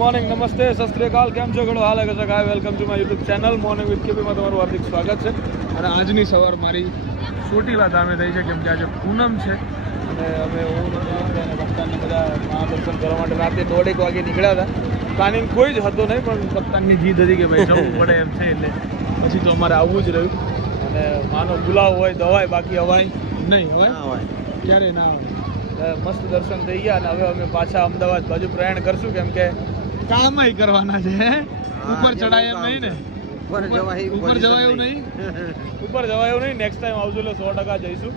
Morning નમસ્તે સત શ્રી કેમ છો ઘણો? હાલ છે કાય welcome to my YouTube channel. Morning with કેપીમાં તમારું હાર્દિક સ્વાગત છે. અને આજની સવાર મારી ચોટીલા ધામે થઈ છે કેમ કે આજે પૂનમ છે. અને અમે અને દિલીપભાઈ કપ્તાનને બધા મહાદર્શન કરવા માટે રાતે દોઢેક વાગે નીકળ્યા હતા. પ્લાનિંગ કોઈ જ હતો નહીં પણ કપ્તાનની જીદ હતી કે ભાઈ જવું પડે એમ છે એટલે પછી તો અમારે આવવું જ રહ્યું. અને માનો ગુલાવ હોય દવાય બાકી અવાય નહીં હોય ક્યારે ના મસ્ત દર્શન થઈ ગયા અને હવે અમે પાછા અમદાવાદ બાજુ પ્રયાણ કરશું કેમ કે કામય કરવાના છે ઉપર ચડાય એમ નહીં ને? ઉપર જવાય ઉપર જવાય એવું નહીં. ઉપર જવાય એવું નહીં. નેક્સ્ટ ટાઈમ આવજો એટલે સો ટકા જઈશું.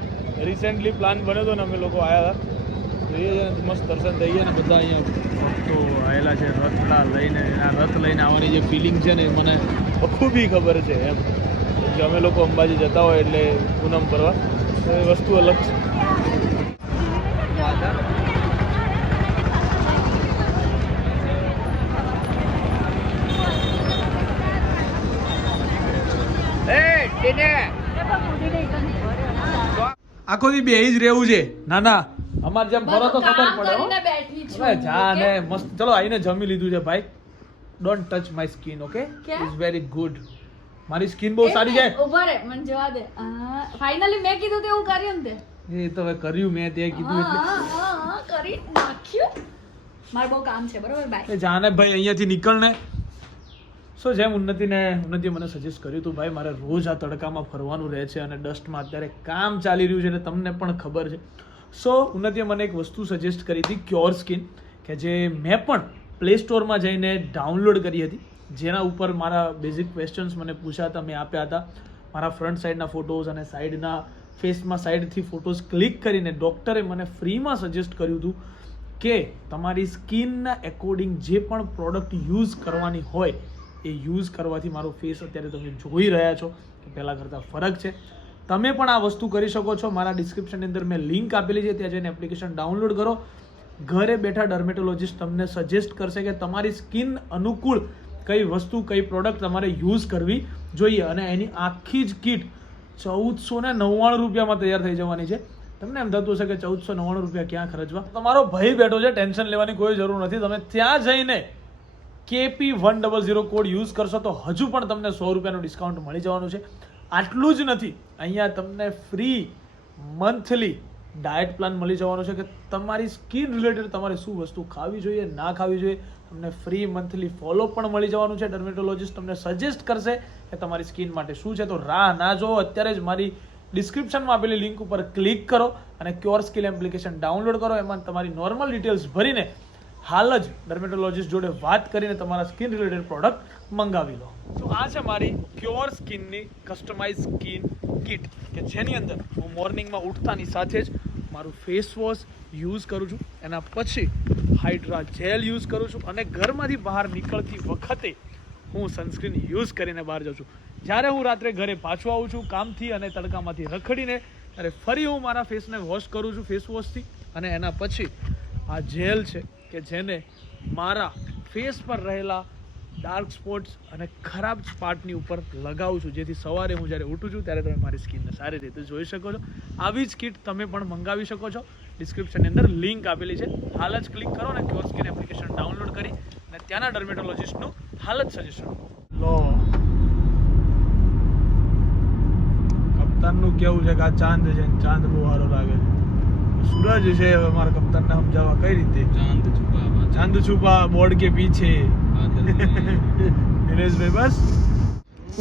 રિસેન્ટલી પ્લાન બન્યો હતો ને અમે લોકો આવ્યા હતા. તો મસ્ત દર્શન થઈએ ને બધા અહીંયા તો આવેલા છે રથડા લઈને આ રથ લઈને આવવાની જે ફિલિંગ છે ને એ મને બખૂબી ખબર છે એમ. કે અમે લોકો અંબાજી જતા હોય એટલે પૂનમ કરવા. તો એ વસ્તુ અલગ છે. આખો દી બે જ રહેવું છે. ના ના અમારે જેમ ફરો તો ખબર પડે હવે જા ને મસ્ત. ચલો આઈને જમી લીધું છે ભાઈ. Don't touch my skin okay? Is very good મારી સ્કિન બહુ સારી છે. ઊભા રે મને જવા દે. ફાઇનલી મેં કીધું તે એવું કર્યું ને તે. એ તો હવે કર્યું મેં તે કીધું એટલે. હા, હા, હા, કરી નાખ્યું. મારે બહુ કામ છે બરોબર બાય જાને ભાઈ અહીંયાથી નીકળ ને. સો જેમ ઉન્નતિને, ઉન્નતિએ મને સજેસ્ટ કર્યું હતું, ભાઈ, મારે રોજ આ તડકામાં ફરવાનું રહે છે અને ડસ્ટમાં અત્યારે કામ ચાલી રહ્યું છે અને તમને પણ ખબર છે. સો ઉન્નતિએ મને એક વસ્તુ સજેસ્ટ કરી હતી ક્યોર સ્કિન કે જે મેં પણ પ્લે સ્ટોરમાં જઈને ડાઉનલોડ કરી હતી. જેના ઉપર મારા બેઝિક ક્વેશ્ચન્સ મને પૂછ્યા હતા, મેં આપ્યા હતા. મારા ફ્રન્ટ સાઈડના ફોટોઝ અને સાઈડના ફેસમાં સાઈડથી ફોટોઝ ક્લિક કરીને ડૉક્ટરે મને ફ્રીમાં સજેસ્ટ કર્યું હતું કે તમારી સ્કિનના એકોર્ડિંગ જે પણ પ્રોડક્ટ યુઝ કરવાની હોય એ યુઝ કરવાથી મારો ફેસ અત્યારે તમે જોઈ રહ્યા છો કે પહેલાં કરતાં ફરક છે. તમે પણ આ વસ્તુ કરી શકો છો. મારા ડિસ્ક્રિપ્શનની અંદર મેં લિંક આપેલી છે. ત્યાં જઈને એપ્લિકેશન ડાઉનલોડ કરો. ઘરે બેઠા ડર્મેટોલોજીસ્ટ તમને સજેસ્ટ કરશે કે તમારી સ્કિન અનુકૂળ કઈ વસ્તુ, કઈ પ્રોડક્ટ તમારે યુઝ કરવી જોઈએ અને એની આખી જ કિટ ચૌદસો ને નવ્વાણું રૂપિયામાં તૈયાર થઈ જવાની છે. તમને એમ થતું હશે કે ચૌદસો નવ્વાણું રૂપિયા ક્યાં ખર્ચવા? તમારો ભય બેઠો છે. ટેન્શન લેવાની કોઈ જરૂર નથી. તમે ત્યાં જઈને KP one double zero code use કરશો તો હજુ પણ તમને સો રૂપિયાનું ડિસ્કાઉન્ટ મળી જવાનું છે. આટલું જ નથી. અહીંયા તમને ફ્રી મંથલી ડાયટ પ્લાન મળી જવાનો છે કે તમારી સ્કિન રિલેટેડ તમારે શું વસ્તુ ખાવી જોઈએ, ના ખાવી જોઈએ, તમને ફ્રી મંથલી ફોલો પણ મળી જવાનું છે. ડર્મેટોલોજીસ્ટ તમને સજેસ્ટ કરશે કે તમારી સ્કિન માટે શું છે. તો રાહ ના જોવો અત્યારે જ મારી ડિસ્ક્રિપ્શનમાં આપેલી લિંક ઉપર ક્લિક કરો અને ક્યોર સ્કિલ એપ્લિકેશન ડાઉનલોડ કરો. એમાં તમારી નોર્મલ ડિટેલ્સ ભરીને હાલ જ ડર્મેટોલોજીસ્ટ જોડે વાત કરીને તમારા સ્કિન રિલેટેડ પ્રોડક્ટ મંગાવી લો. તો આ છે મારી ક્યોર સ્કિનની કસ્ટમાઇઝ સ્કિન કિટ કે જેની અંદર હું મોર્નિંગમાં ઉઠતાની સાથે જ મારું ફેસ વોશ યુઝ કરું છું, એના પછી હાઇડ્રા જેલ યુઝ કરું છું અને ઘરમાંથી બહાર નીકળતી વખતે હું સનસ્ક્રીન યુઝ કરીને બહાર જાઉં છું. જ્યારે હું રાત્રે ઘરે પાછો આવું છું, કામથી અને તડકામાંથી રખડીને, ત્યારે ફરી હું મારા ફેસને વોશ કરું છું ફેસ વોશથી અને એના પછી આ જેલ છે કે જેને મારા ફેસ પર રહેલા ડાર્ક સ્પોટ્સ અને ખરાબ પાર્ટની ઉપર લગાવું છું. જેથી સવારે હું જ્યારે ઉઠું છું ત્યારે તમે મારી સ્કિનને સારી રીતે જોઈ શકો છો. આવી જ કિટ તમે પણ મંગાવી શકો છો. ડિસ્ક્રિપ્શનની અંદર લિંક આપેલી છે. હાલ જ ક્લિક કરો અને ક્યોર સ્કિન એપ્લિકેશન ડાઉનલોડ કરી અને ત્યાંના ડર્મેટોલોજીસ્ટનું હાલ જ સજેશન લો. કપ્તાનનું કેવું છે કે આ ચાંદ છે ચાંદ બહુ સારો લાગે છે. સૂરજ છે હવે મારા કપ્તાનને સમજાવવા કઈ રીતે? ચાંદ છુપા ચાંદ છુપા બોર્ડ કે પીછે. દિનેશભાઈ બસ.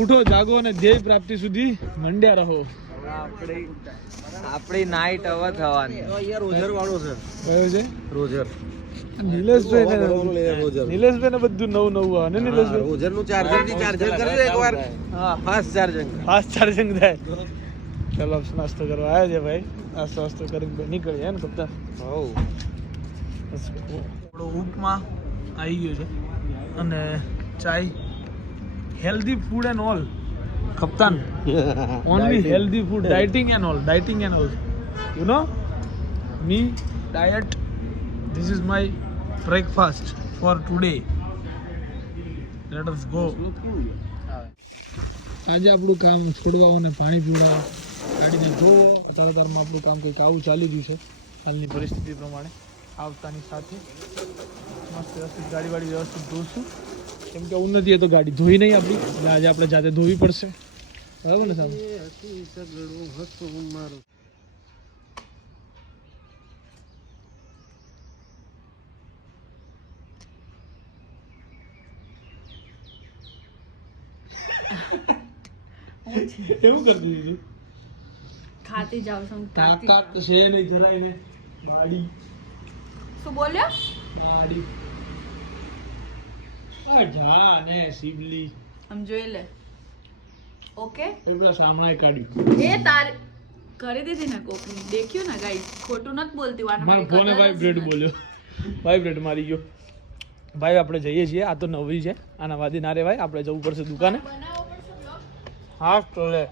ઉઠો જાગો અને ધ્યેય પ્રાપ્તિ સુધી મંડ્યા રહો. આપણી નાઈટ હવે થવાની. રોજર વાળો છે. કયો છે? રોજર. નિલેશભાઈ. નિલેશભાઈ ને બધું નવું નવું આવે ને નિલેશભાઈ? રોજરનું ચાર્જરથી ચાર્જર કરી દે એકવાર. હા ફાસ્ટ ચાર્જિંગ ફાસ્ટ ચાર્જિંગ થાય. ચલો નાસ્તો કરવા આવ્યા છે ભાઈ. નાસ્તો વાસ્તો કરીને ભાઈ નીકળીએ ને કપ્તાન થોડો ઉપમા આવી ગયો છે. અને ચાય healthy food and all કપ્તાન only healthy food dieting and all dieting and all you know me diet this is my breakfast for today let us go આજે આપણું કામ છોડવાઓને પાણી પીવડાવવા ગાડીને અત્યારે તારમાં આપણું કામ કંઈક આવું ચાલી રહ્યું છે. હાલની પરિસ્થિતિ પ્રમાણે આવતાની સાથે મસ્ત વ્યવસ્થિત ગાડી વાડી વ્યવસ્થિત ધોશું. કેમ કે ઉન્નતિ તો ગાડી ધોઈ નહીં આપણી. એટલે આજે આપણે જાતે ધોવી પડશે. બરાબર ને સાહેબ? એવું કરી દીધું ખાતી જાવ છું તાકાત છે નહીં જરાય ને. બાડી શું બોલ્યો? બાડી આ જા ને સિબલી આમ જોઈ લે. ઓકે? એટલા સામણાય કાઢ્યું. એ તાર કરી દીધી ને કોકની. દેખ્યું ને ગાઈસ? ખોટું નથી બોલતી વાનો મારો ફોન વાઇબ્રેટ બોલ્યો. વાઇબ્રેટ મારી ગયો. ભાઈ આપણે જઈએ છીએ. આ તો નવી છે. આના વાદી ના ભાઈ આપણે જવું પડશે દુકાને. હા તો લે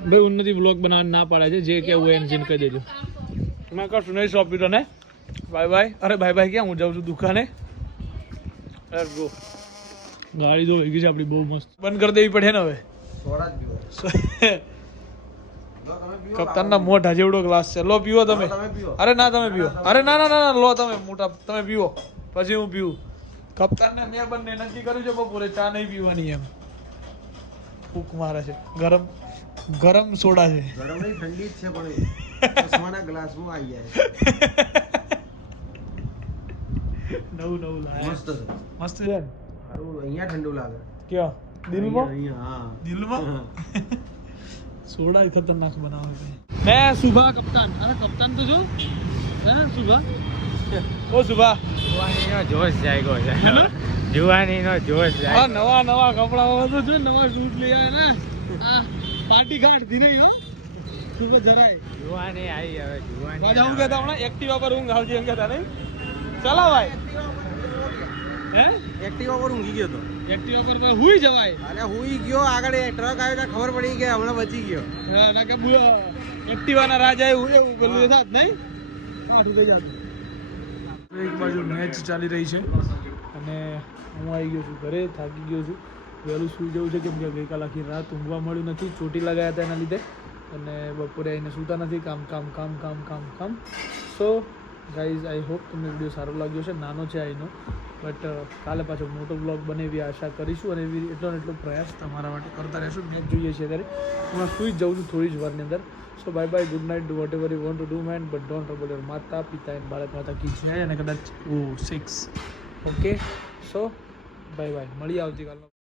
ભાઈ ઉન્નતિ બ્લોગ બનાવવા ના પાડે છે. જે કેવું એમ જીન કહી દેજો. મેં કશું નહીં સોંપ્યું તને બાય બાય અરે બાય બાય ક્યાં? હું જાઉં છું દુકાને. લેટ્સ ગો ગાડી તો વહી છે આપણી બહુ મસ્ત. બંધ કરી દેવી પડે ને હવે. કપ્તાનના મોઢા જેવડો ગ્લાસ છે. લો પીવો તમે. તમે અરે ના તમે પીવો. અરે ના ના ના ના, લો તમે મોટા તમે પીવો. પછી હું પીવું. કપ્તાનને મેં બંને નક્કી કર્યું છે બપોરે ચા નહીં પીવાની એમ. ફૂક મારે છે. ગરમ. ગરમ સોડા છે. ગરમ નહીં ઠંડી જ છે પણ. ચશ્માના ગ્લાસમાં આવી જાય નવું નવું લાગે. મસ્ત છે. મસ્ત છે? સારું અહીંયા ઠંડુ લાગે. ક્યાં? દિલમાં? અહીંયા, હા. દિલમાં? સોડા ખતરનાક બનાવે છે. મેં સુભા કપ્તાન. અરે કપ્તાન તો જો હે સુભા? ઓ સુભા. જુવાનીનો જોશ જાગ્યો છે. જુવાનીનો જોશ જાય નવા નવા કપડાઓ તો જો નવા શૂટ લઈ આવ્યા ને. આ. પાર્ટી ગાઢ ધીરે હો. ખૂબ જ જરાય. જુવાની આવી હવે જુવાની પાછા હું કહેતા હમણાં એક્ટિવા પર ઊંઘ આવતી એમ કહેતા નહીં. ચલા ભાઈ. હે? એક્ટિવા પર ઊંઘી ગયો તો. એક્ટિવા પર હુઈ જવાય. અરે હુઈ ગયો આગળ એ ટ્રક આવ્યો તો ખબર પડી કે હમણાં બચી ગયો. હા, ના કે એક્ટિવા એક્ટિવાના રાજા એવું એવું પેલું એ થાત નહીં? આઠું થઈ જાતું. એક બાજુ મેચ ચાલી રહી છે. અને હું આવી ગયો છું ઘરે થાકી ગયો છું. વહેલું સૂઈ જવું છે કેમ કે ગઈકાલ આખી રાત ઊંઘવા મળ્યું નથી, ચોટી લગાવ્યા હતા એના લીધે. અને બપોરે આવીને સૂતા નથી, કામ કામ કામ કામ કામ કામ. સો ગાઈઝ આઈ હોપ તમને વીડિયો સારો લાગ્યો છે નાનો છે આઈનો બટ કાલે પાછો મોટો બ્લોગ બને એવી આશા કરીશું અને એવી એટલો ને એટલો પ્રયાસ તમારા માટે કરતા રહેશું. મેચ જોઈએ છીએ ત્યારે. હું સૂઈ જાઉં છું થોડી જ વારની અંદર. So bye bye good night do whatever you want to do man but don't trouble your માતા, પિતા એન્ડ બાળક માતા કી જય અને કદાચ, ઓ six okay so bye bye મળી આવતીકાલનો